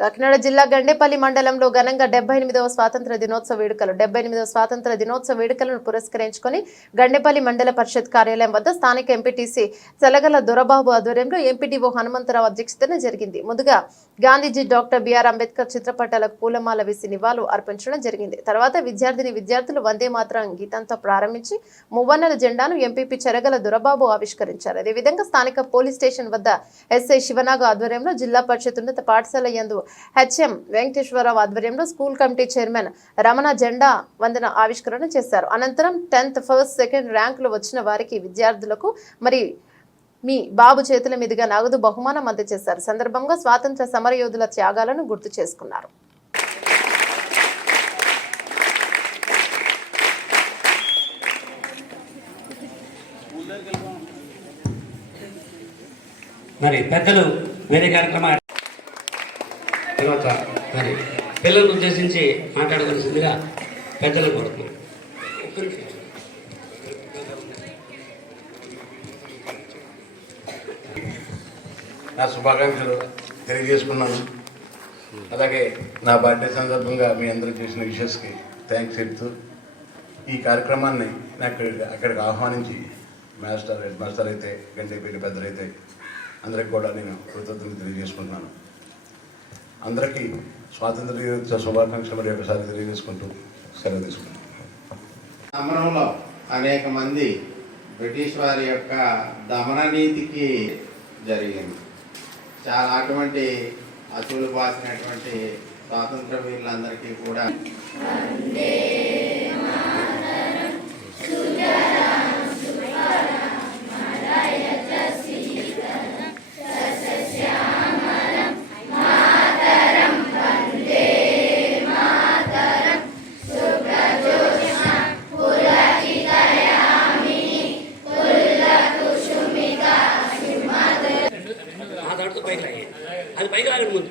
కాకినాడ జిల్లా గండేపల్లి మండలంలో ఘనంగా 78వ స్వాతంత్ర దినోత్సవ వేడుకలు 78వ స్వాతంత్ర దినోత్సవ వేడుకలను పురస్కరించుకొని గండేపల్లి మండల పరిషత్ కార్యాలయం వద్ద స్థానిక ఎంపీటీసీ చలగల దొరబాబు ఆధ్వర్యంలో ఎంపీడీఓ హనుమంతరావు అధ్యక్షతన జరిగింది. ముందుగా గాంధీజీ డాక్టర్ బిఆర్ అంబేద్కర్ చిత్రపటాలకు పూలమాల వేసి నివాళులు అర్పించడం జరిగింది. తర్వాత విద్యార్థులు వందే మాతరం గీతంతో ప్రారంభించి మువ్వన్నెల జెండాను ఎంపీపీ చలగల దొరబాబు ఆవిష్కరించారు. అదేవిధంగా స్థానిక పోలీస్ స్టేషన్ వద్ద ఎస్ఐ శివనాగ ఆధ్వర్యంలో జిల్లా పరిషత్ ఉన్నత పాఠశాల యందు హెచ్ఎం వెంకటేశ్వరరావు ఆధ్వర్యంలో స్కూల్ కమిటీ చైర్మన్ రమణ జెండా వందన ఆవిష్కరణ చేశారు. అనంతరం 10th, 1st, 2nd ర్యాంకులు వచ్చిన వారికి విద్యార్థులకు మరి మీ బాబు చేతుల మీదుగా నగదు బహుమానం అందజేశారు. సందర్భంగా స్వాతంత్ర సమరయోధుల త్యాగాలను గుర్తు చేసుకున్నారు. మరి పెద్దలు వేరే కార్యక్రమం తర్వాత మరి పిల్లలను ఉద్దేశించి మాట్లాడవలసిందిగా పెద్దలు కోరుతున్నాం. నా శుభాకాంక్షలు తెలియజేసుకున్నాను. అలాగే నా బర్త్డే సందర్భంగా మీ అందరూ చేసిన విషెస్కి థ్యాంక్స్ చెప్తూ ఈ కార్యక్రమాన్ని అక్కడికి ఆహ్వానించి హెడ్ మాస్టర్ అయితే గంటేపల్లి పెద్దలైతే అందరికి కూడా నేను కృతజ్ఞతలు తెలియజేసుకుంటున్నాను. అందరికీ స్వాతంత్ర దినోత్సవ శుభాకాంక్షలు మరి ఒకసారి తెలియజేసుకుంటూ సెలవు తీసుకుంటాను. సమరంలో అనేక మంది బ్రిటిష్ వారి యొక్క దమన నీతికి జరిగింది. చాలా అటువంటి అసూలు బాసినటువంటి స్వాతంత్ర వీరులందరికీ కూడా అది పైకి లాగండి. ముందు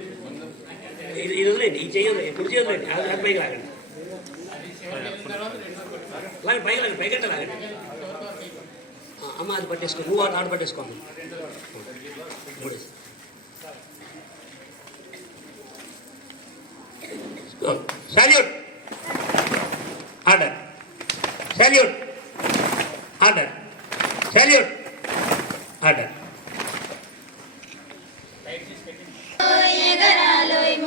ఇది వదిలేండి, ఇది చేయండి, కుడి చేయలేండి, అది పైకి లాగండి. లాగండి, పైకి లాగండి, పైకంటే లాగండి. అమ్మ అది పట్టేసుకో, నువ్వు ఆట పట్టేసుకో అమ్మ. Salute order, salute order, salute order.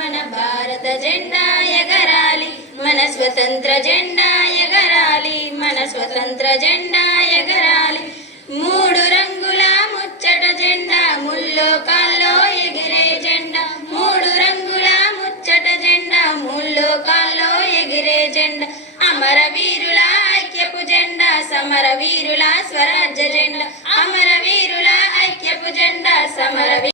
మన భారత జెండా ఎగరాలి, మన స్వతంత్ర జెండా ఎగరాలి, మన స్వతంత్ర జెండా ఎగరాలి. మూడు రంగుల ముచ్చట జెండా ముల్లోకాల్లో ఎగిరే జెండా, మూడు రంగుల ముచ్చట జెండా ముల్లోకాల్లో ఎగిరే జెండా. అమరవీరుల ఐక్యపు జెండా, సమరవీరుల స్వరాజ్య జెండా, అమరవీరుల ఐక్యపు జెండా, సమర